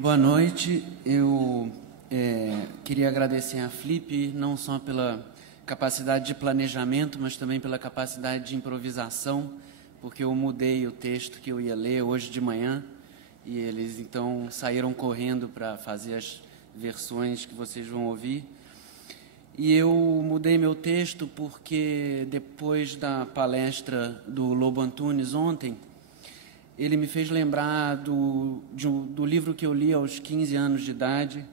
Boa noite. Eu queria agradecer à Flip, não só pela capacidade de planejamento, mas também pela capacidade de improvisação, porque eu mudei o texto que eu ia ler hoje de manhã e eles então saíram correndo para fazer as versões que vocês vão ouvir. E eu mudei meu texto porque depois da palestra do Lobo Antunes ontem, ele me fez lembrar do livro que eu li aos 15 anos de idade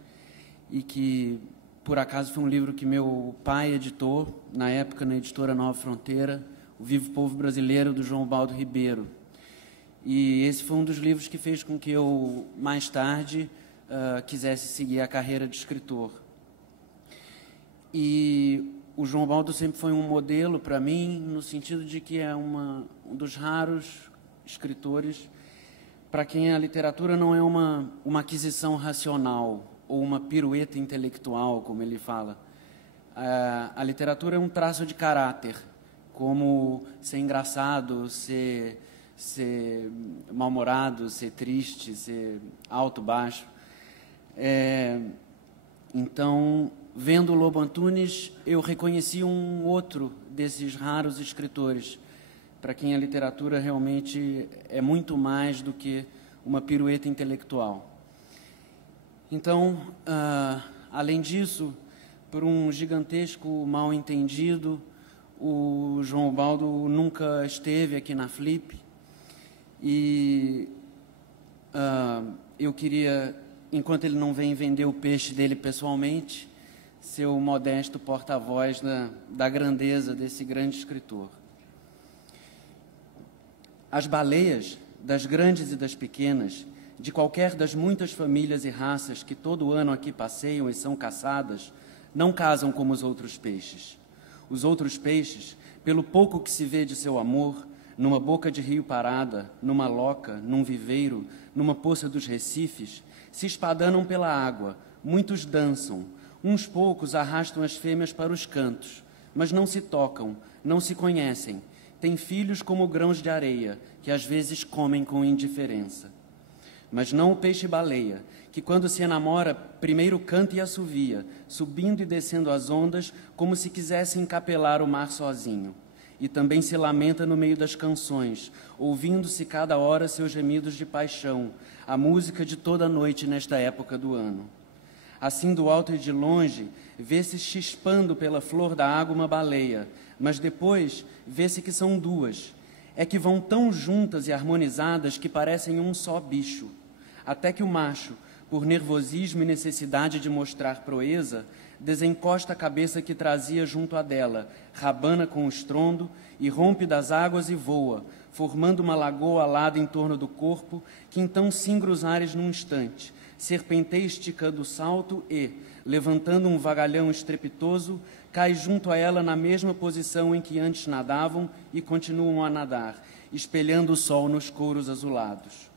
e que, por acaso, foi um livro que meu pai editou, na época na editora Nova Fronteira, O Vivo Povo Brasileiro, do João Baldo Ribeiro. E esse foi um dos livros que fez com que eu, mais tarde, quisesse seguir a carreira de escritor. E o João Baldo sempre foi um modelo para mim, no sentido de que é um dos raros escritores para quem a literatura não é uma aquisição racional ou uma pirueta intelectual, como ele fala. A literatura é um traço de caráter, como ser engraçado, ser mal-humorado, ser triste, ser alto, baixo. Então, vendo o Lobo Antunes, eu reconheci um outro desses raros escritores, para quem a literatura realmente é muito mais do que uma pirueta intelectual. Então, além disso, por um gigantesco mal-entendido, o João Baldo nunca esteve aqui na Flip e eu queria, enquanto ele não vem vender o peixe dele pessoalmente, ser o modesto porta-voz da grandeza desse grande escritor. As baleias, das grandes e das pequenas, de qualquer das muitas famílias e raças que todo ano aqui passeiam e são caçadas, não casam como os outros peixes. Os outros peixes, pelo pouco que se vê de seu amor, numa boca de rio parada, numa loca, num viveiro, numa poça dos recifes, se espadanam pela água, muitos dançam, uns poucos arrastam as fêmeas para os cantos, mas não se tocam, não se conhecem, têm filhos como grãos de areia, que às vezes comem com indiferença. Mas não o peixe-baleia, que quando se enamora, primeiro canta e assovia, subindo e descendo as ondas, como se quisesse encapelar o mar sozinho. E também se lamenta no meio das canções, ouvindo-se cada hora seus gemidos de paixão, a música de toda a noite nesta época do ano. Assim, do alto e de longe, vê-se chispando pela flor da água uma baleia, mas depois vê-se que são duas. É que vão tão juntas e harmonizadas que parecem um só bicho. Até que o macho, por nervosismo e necessidade de mostrar proeza, desencosta a cabeça que trazia junto a dela, rabana com o estrondo, e rompe das águas e voa, formando uma lagoa alada em torno do corpo, que então singra os ares num instante, serpenteia esticando o salto e, levantando um vagalhão estrepitoso, cai junto a ela na mesma posição em que antes nadavam e continuam a nadar, espelhando o sol nos couros azulados.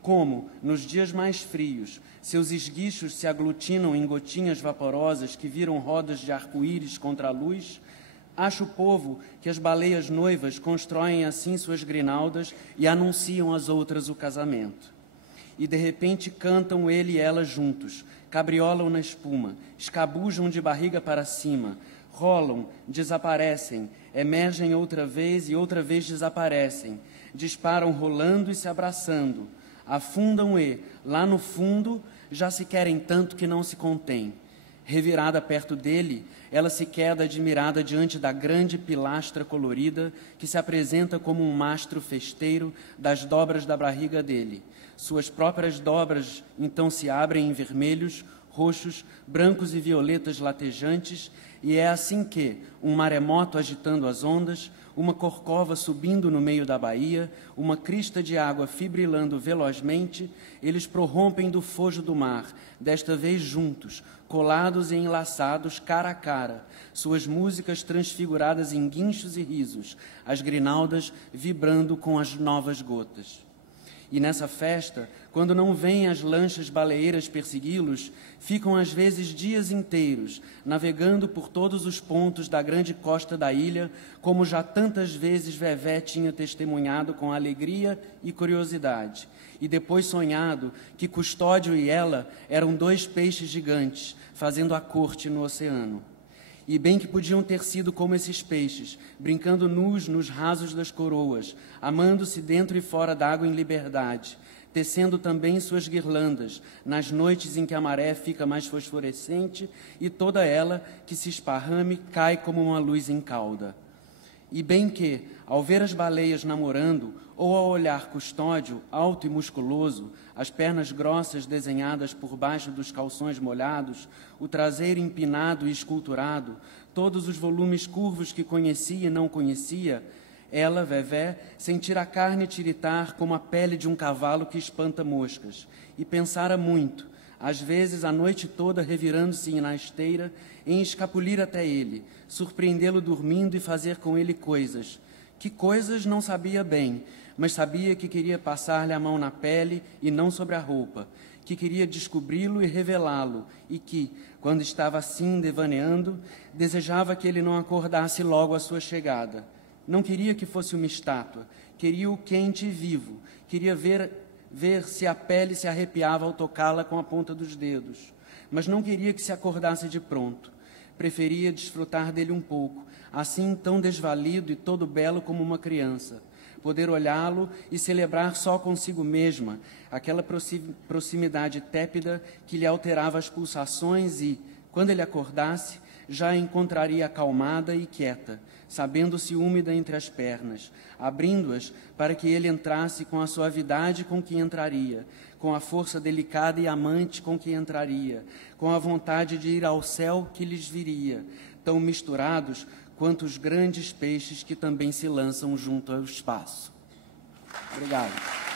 Como, nos dias mais frios, seus esguichos se aglutinam em gotinhas vaporosas que viram rodas de arco-íris contra a luz, acha o povo que as baleias noivas constroem assim suas grinaldas e anunciam às outras o casamento. E de repente cantam ele e ela juntos, cabriolam na espuma, escabujam de barriga para cima, rolam, desaparecem, emergem outra vez e outra vez desaparecem, disparam rolando e se abraçando, afundam e, lá no fundo, já se querem tanto que não se contêm. Revirada perto dele, ela se queda admirada diante da grande pilastra colorida que se apresenta como um mastro festeiro das dobras da barriga dele. Suas próprias dobras então se abrem em vermelhos, roxos, brancos e violetas latejantes, e é assim que, um maremoto agitando as ondas, uma corcova subindo no meio da baía, uma crista de água fibrilando velozmente, eles prorrompem do fojo do mar, desta vez juntos, colados e enlaçados cara a cara, suas músicas transfiguradas em guinchos e risos, as grinaldas vibrando com as novas gotas. E nessa festa, quando não vêm as lanchas baleeiras persegui-los, ficam às vezes dias inteiros, navegando por todos os pontos da grande costa da ilha, como já tantas vezes Vevé tinha testemunhado com alegria e curiosidade. e depois sonhado que Custódio e ela eram 2 peixes gigantes, fazendo a corte no oceano. E bem que podiam ter sido como esses peixes, brincando nus nos rasos das coroas, amando-se dentro e fora d'água em liberdade, tecendo também suas guirlandas, nas noites em que a maré fica mais fosforescente e toda ela, que se esparrame, cai como uma luz em cauda. E bem que, ao ver as baleias namorando, ou ao olhar Custódio, alto e musculoso, as pernas grossas desenhadas por baixo dos calções molhados, o traseiro empinado e esculturado, todos os volumes curvos que conhecia e não conhecia, ela, Vevé, sentira a carne tiritar como a pele de um cavalo que espanta moscas, e pensara muito, às vezes a noite toda revirando-se na esteira, em escapulir até ele, surpreendê-lo dormindo e fazer com ele coisas. Que coisas não sabia bem, mas sabia que queria passar-lhe a mão na pele e não sobre a roupa, que queria descobri-lo e revelá-lo, e que, quando estava assim devaneando, desejava que ele não acordasse logo a sua chegada. Não queria que fosse uma estátua, queria-o quente e vivo, queria ver se a pele se arrepiava ao tocá-la com a ponta dos dedos, mas não queria que se acordasse de pronto. Preferia desfrutar dele um pouco, assim tão desvalido e todo belo como uma criança, poder olhá-lo e celebrar só consigo mesma aquela proximidade tépida que lhe alterava as pulsações e, quando ele acordasse, já a encontraria acalmada e quieta, sabendo-se úmida entre as pernas, abrindo-as para que ele entrasse com a suavidade com que entraria, com a força delicada e amante com que entraria, com a vontade de ir ao céu que lhes viria, tão misturados quanto os grandes peixes que também se lançam junto ao espaço. Obrigado.